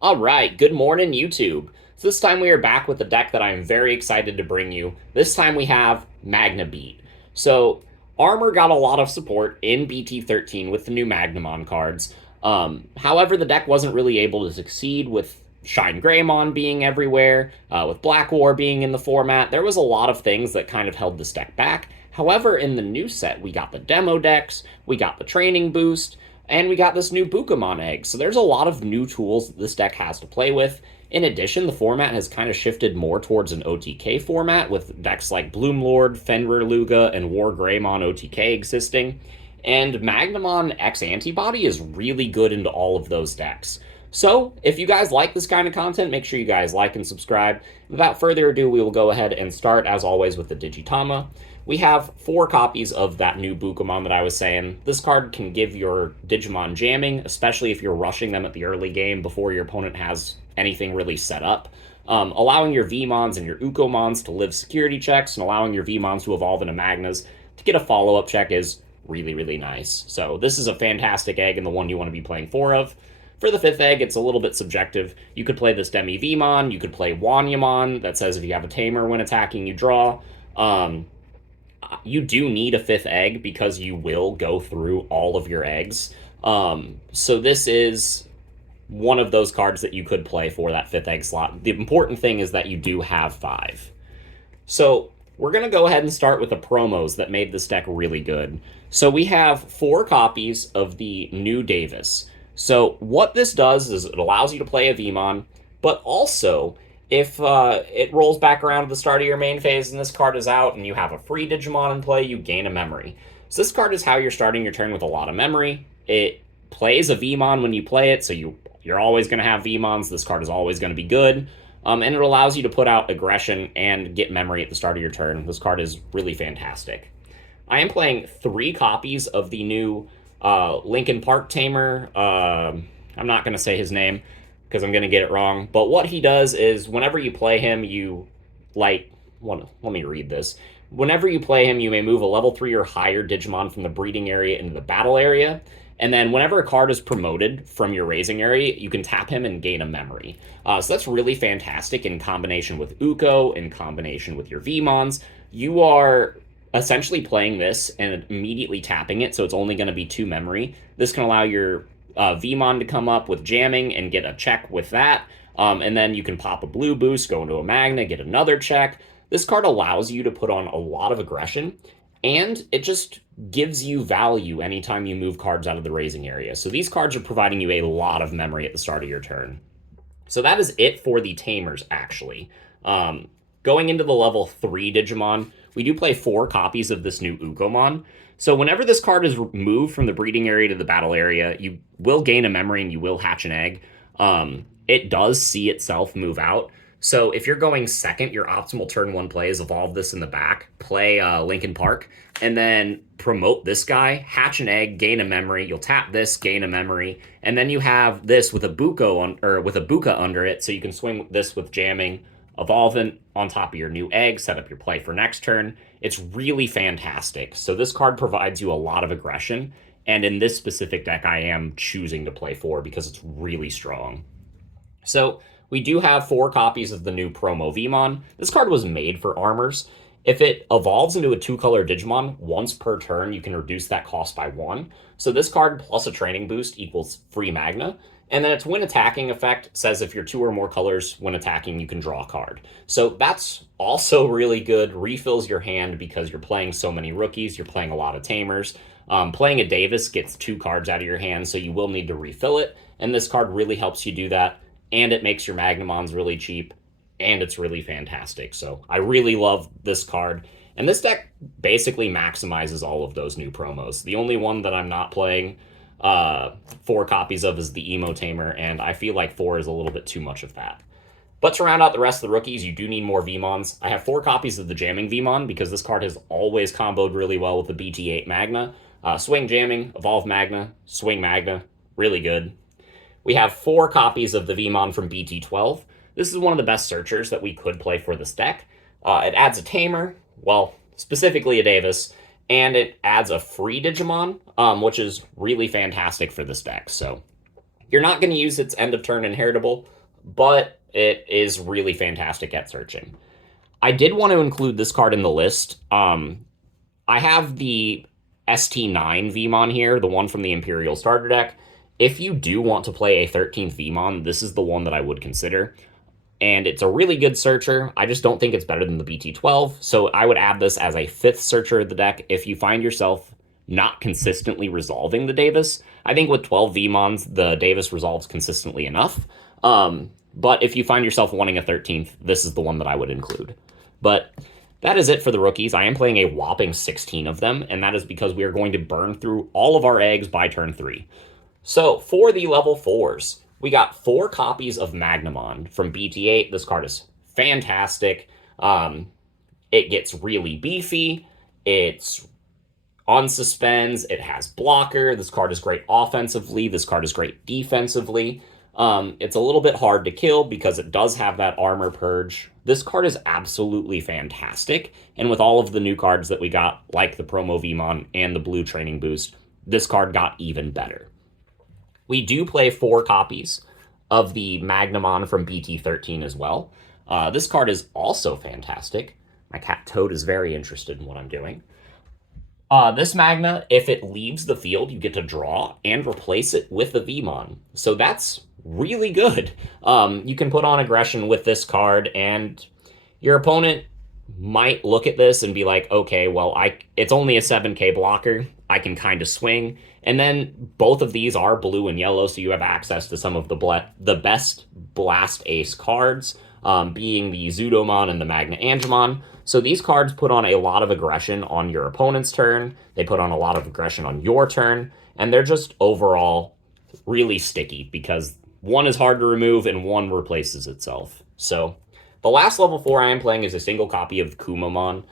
All right, good morning, YouTube. So this time we are back with a deck that I'm very excited to bring you. This time we have Magnabeat. So Armor got a lot of support in BT14 with the new Magnamon cards. However, the deck wasn't really able to succeed with Shine Greymon being everywhere, with Black War being in the format. There was a lot of things that kind of held this deck back. However, in the new set, we got the demo decks, we got the training boost, and we got this new Bukamon egg. So there's a lot of new tools that this deck has to play with. In addition, the format has kind of shifted more towards an OTK format, with decks like Bloomlord, Fenrir Luga, and War Greymon OTK existing. And Magnamon X Antibody is really good into all of those decks. So, if you guys like this kind of content, make sure you guys like and subscribe. Without further ado, we will go ahead and start, as always, with the Digitama. We have 4 copies of that new Bukamon that I was saying. This card can give your Digimon jamming, especially if you're rushing them at the early game before your opponent has anything really set up. Allowing your Vmons and your Ukomons to live security checks and allowing your Vmons to evolve into Magnas to get a follow-up check is really, really nice. So this is a fantastic egg and the one you want to be playing 4 of. For the 5th egg, it's a little bit subjective. You could play this Demi Vmon, you could play Wanyamon, that says if you have a tamer when attacking, you draw. You do need a 5th egg because you will go through all of your eggs. So this is one of those cards that you could play for that 5th egg slot. The important thing is that you do have 5. So we're going to go ahead and start with the promos that made this deck really good. So we have 4 copies of the new Davis. So what this does is it allows you to play a Vmon, but also if it rolls back around to the start of your main phase and this card is out and you have a free Digimon in play, you gain a memory. So this card is how you're starting your turn with a lot of memory. It plays a Vmon when you play it, so you're always going to have Vmons. This card is always going to be good. And it allows you to put out aggression and get memory at the start of your turn. This card is really fantastic. I am playing 3 copies of the new Linkin Park Tamer. I'm not going to say his name because I'm going to get it wrong. But what he does is whenever you play him, let me read this. Whenever you play him, you may move a level 3 or higher Digimon from the breeding area into the battle area. And then whenever a card is promoted from your raising area, you can tap him and gain a memory. So that's really fantastic in combination with Uko, in combination with your Vmons. You are essentially playing this and immediately tapping it, so it's only going to be 2 memory. This can allow your Vmon to come up with jamming and get a check with that. And then you can pop a blue boost, go into a Magna, get another check. This card allows you to put on a lot of aggression, and it just gives you value anytime you move cards out of the raising area. So these cards are providing you a lot of memory at the start of your turn. So that is it for the Tamers, actually. Going into the level 3 Digimon, we do play 4 copies of this new Ukomon. So whenever this card is moved from the breeding area to the battle area, you will gain a memory and you will hatch an egg. It does see itself move out. So if you're going second, your optimal turn 1 play is evolve this in the back, play Linkin Park, and then promote this guy, hatch an egg, gain a memory. You'll tap this, gain a memory, and then you have this with a Buka under it, so you can swing this with jamming, evolve it on top of your new egg, set up your play for next turn. It's really fantastic. So this card provides you a lot of aggression, and in this specific deck, I am choosing to play 4 because it's really strong. So we do have 4 copies of the new Promo Vmon. This card was made for armors. If it evolves into a 2-color Digimon once per turn, you can reduce that cost by 1. So this card plus a training boost equals free Magna. And then its when attacking effect says if you're 2 or more colors, when attacking, you can draw a card. So that's also really good. Refills your hand because you're playing so many rookies. You're playing a lot of Tamers. Playing a Davis gets 2 cards out of your hand, so you will need to refill it. And this card really helps you do that. And it makes your Magnamons really cheap. And it's really fantastic. So I really love this card. And this deck basically maximizes all of those new promos. The only one that I'm not playing 4 copies of is the Emo Tamer, and I feel like 4 is a little bit too much of that. But to round out the rest of the rookies, you do need more Vmons. I have 4 copies of the Jamming Vmon because this card has always comboed really well with the BT8 Magna. Swing Jamming, Evolve Magna, Swing Magna, really good. We have 4 copies of the Vmon from BT12. This is one of the best searchers that we could play for this deck. It adds a Tamer, well, specifically a Davis, and it adds a free Digimon, which is really fantastic for this deck. So You're not going to use its end of turn inheritable, but it is really fantastic at searching. I did want to include this card in the list. I have the ST9 Vmon here, the one from the Imperial Starter deck. If you do want to play a 13th Vmon, this is the one that I would consider. And it's a really good searcher. I just don't think it's better than the BT12, so I would add this as a 5th searcher of the deck if you find yourself not consistently resolving the Davis. I think with 12 Vmons, the Davis resolves consistently enough. But if you find yourself wanting a 13th, this is the one that I would include. But that is it for the rookies. I am playing a whopping 16 of them, and that is because we are going to burn through all of our eggs by turn 3. So for the level 4s, we got 4 copies of Magnamon from BT8. This card is fantastic. It gets really beefy. It's on suspends. It has blocker. This card is great offensively. This card is great defensively. It's a little bit hard to kill because it does have that armor purge. This card is absolutely fantastic. And with all of the new cards that we got, like the Promo Vmon and the Blue Training Boost, this card got even better. We do play 4 copies of the Magnamon from BT13 as well. This card is also fantastic. My cat Toad is very interested in what I'm doing. This Magna, if it leaves the field, you get to draw and replace it with the Vmon. So that's really good. You can put on aggression with this card, and your opponent might look at this and be like, okay, well, it's only a 7k blocker. I can kind of swing. And then both of these are blue and yellow, so you have access to some of the best Blast Ace cards, being the Zudomon and the Magnamon. So these cards put on a lot of aggression on your opponent's turn. They put on a lot of aggression on your turn, and they're just overall really sticky because one is hard to remove and one replaces itself. So the last level 4 I am playing is a single copy of Kumamon.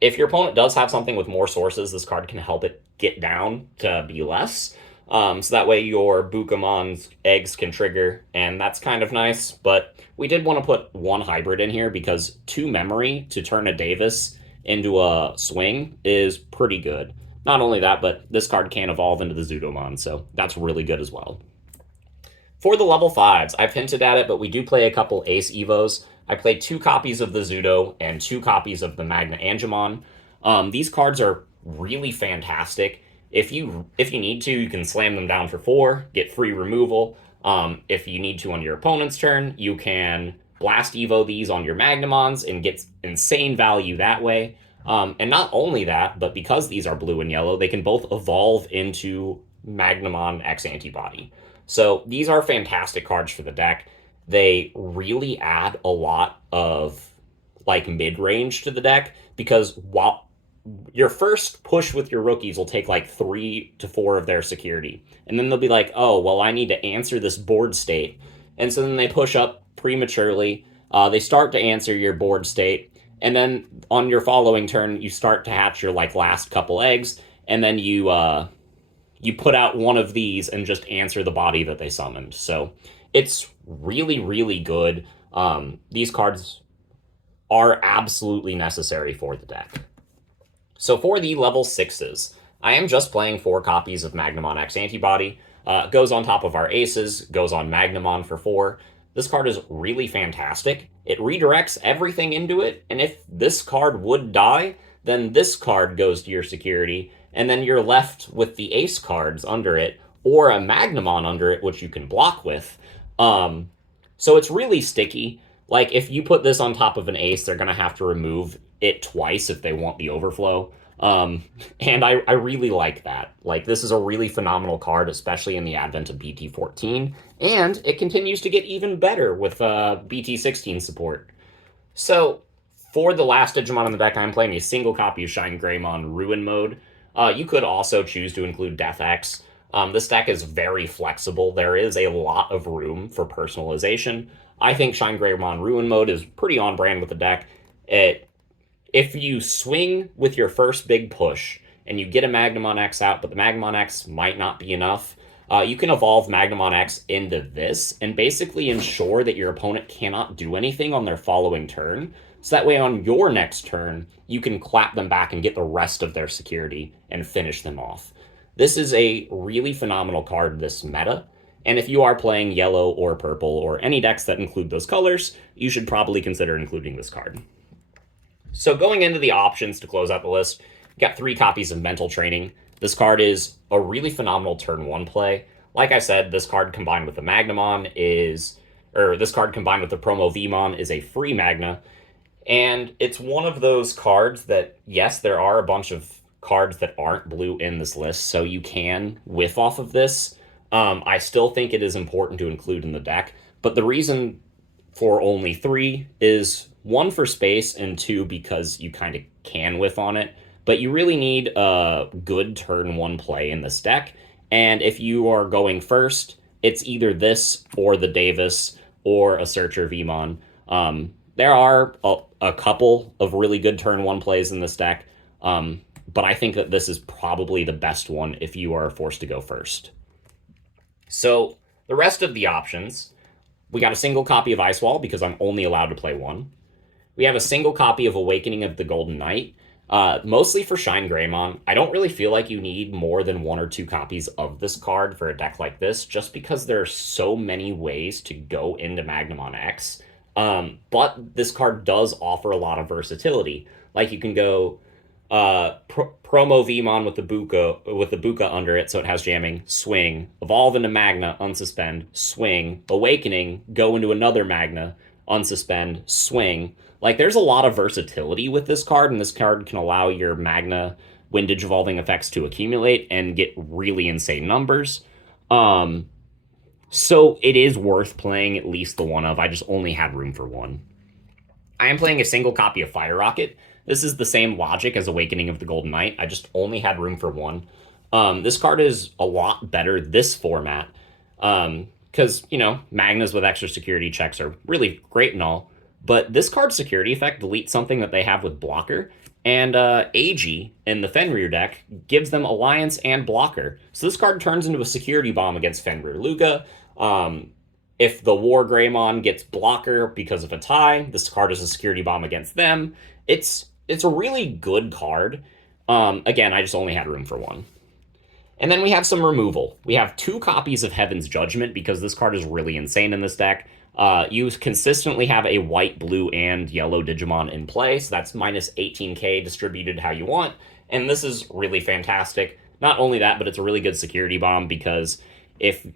If your opponent does have something with more sources, this card can help it get down to be less. So that way your Bukamon's eggs can trigger, and that's kind of nice. But we did want to put 1 hybrid in here because 2 memory to turn a Davis into a swing is pretty good. Not only that, but this card can evolve into the Zudomon, so that's really good as well. For the level 5s, I've hinted at it, but we do play a couple Ace Evos. I played 2 copies of the Zudo and 2 copies of the Magnamon. These cards are really fantastic. If you need to, you can slam them down for 4, get free removal. If you need to on your opponent's turn, you can Blast Evo these on your Magnamons and get insane value that way. And not only that, but because these are blue and yellow, they can both evolve into Magnamon X Antibody. So these are fantastic cards for the deck. They really add a lot of like mid-range to the deck because while your first push with your rookies will take like 3 to 4 of their security. And then they'll be like, oh, well, I need to answer this board state. And so then they push up prematurely. They start to answer your board state. And then on your following turn, you start to hatch your like last couple eggs. And then you put out one of these and just answer the body that they summoned. So it's really, really good. These cards are absolutely necessary for the deck. So for the level 6s, I am just playing 4 copies of Magnamon X Antibody. Goes on top of our aces, goes on Magnamon for 4. This card is really fantastic. It redirects everything into it, and if this card would die, then this card goes to your security, and then you're left with the ace cards under it, or a Magnamon under it, which you can block with. So it's really sticky. Like, if you put this on top of an ace, they're going to have to remove it twice if they want the overflow. And I really like that. Like, this is a really phenomenal card, especially in the advent of BT14, and it continues to get even better with BT16 support. So, for the last Digimon on the deck, I'm playing a single copy of Shine Greymon Ruin Mode. You could also choose to include Death X. This deck is very flexible. There is a lot of room for personalization. I think Shine Greymon Ruin Mode is pretty on brand with the deck. If you swing with your first big push and you get a Magnamon X out, but the Magnamon X might not be enough, you can evolve Magnamon X into this and basically ensure that your opponent cannot do anything on their following turn. So that way on your next turn, you can clap them back and get the rest of their security and finish them off. This is a really phenomenal card, this meta, And if you are playing yellow or purple or any decks that include those colors, you should probably consider including this card. So going into the options to close out the list, we got 3 copies of Mental Training. This card is a really phenomenal turn 1 play. Like I said, this card combined with the Magnamon is, or this card combined with the Promo Vmon is a free Magna. And it's one of those cards that, yes, there are a bunch of cards that aren't blue in this list, so you can whiff off of this. I still think it is important to include in the deck, but the reason for only 3 is 1 for space and 2 because you kind of can whiff on it. But you really need a good turn 1 play in this deck. And if you are going first, it's either this or the Davis or a Searcher Vmon. There are a couple of really good turn 1 plays in this deck, but I think that this is probably the best one if you are forced to go first. So the rest of the options, we got a single copy of Ice Wall because I'm only allowed to play 1. We have a single copy of Awakening of the Golden Knight, mostly for Shine Greymon. I don't really feel like you need more than 1 or 2 copies of this card for a deck like this, just because there are so many ways to go into Magnamon X. But this card does offer a lot of versatility. Like you can go Promo Vmon with the Buka under it, so it has jamming, swing, evolve into Magna, unsuspend, swing, Awakening, go into another Magna, unsuspend, swing. Like, there's a lot of versatility with this card, and this card can allow your Magna Windage Evolving effects to accumulate and get really insane numbers. So it is worth playing at least the 1 of. I just only had room for 1. I am playing a single copy of Fire Rocket. This is the same logic as Awakening of the Golden Knight. I just only had room for 1. This card is a lot better this format. Because, Magnas with extra security checks are really great and all. But this card's security effect deletes something that they have with Blocker. And AG in the Fenrir deck gives them Alliance and Blocker. So this card turns into a security bomb against Fenrir Luga. If the War Greymon gets Blocker because of a tie, this card is a security bomb against them. It's a really good card. Again, I just only had room for 1. And then we have some removal. We have 2 copies of Heaven's Judgment because this card is really insane in this deck. You consistently have a white, blue, and yellow Digimon in play, so that's minus 18k distributed how you want, and this is really fantastic. Not only that, but it's a really good security bomb because if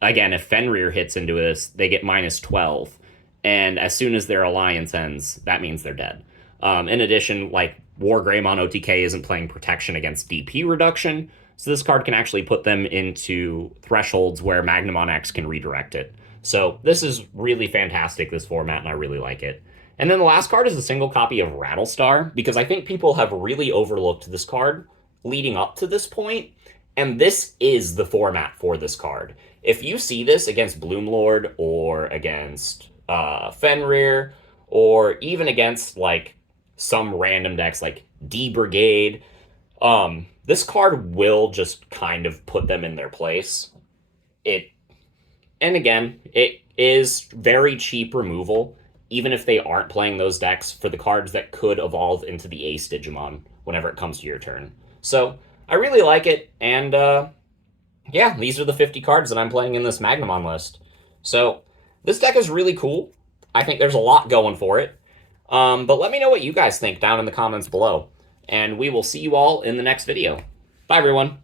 Fenrir hits into this, they get minus 12, and as soon as their alliance ends, that means they're dead. In addition, like, War Greymon OTK isn't playing protection against DP reduction, so this card can actually put them into thresholds where Magnamon X can redirect it. So this is really fantastic, this format, and I really like it. And then the last card is a single copy of Rattlestar, because I think people have really overlooked this card leading up to this point, and this is the format for this card. If you see this against Bloomlord, or against Fenrir, or even against, like, some random decks like D-Brigade, this card will just kind of put them in their place. And again, it is very cheap removal, even if they aren't playing those decks, for the cards that could evolve into the Ace Digimon whenever it comes to your turn. So, I really like it, and yeah, these are the 50 cards that I'm playing in this Magnamon list. So, this deck is really cool. I think there's a lot going for it. But let me know what you guys think down in the comments below, and we will see you all in the next video. Bye, everyone.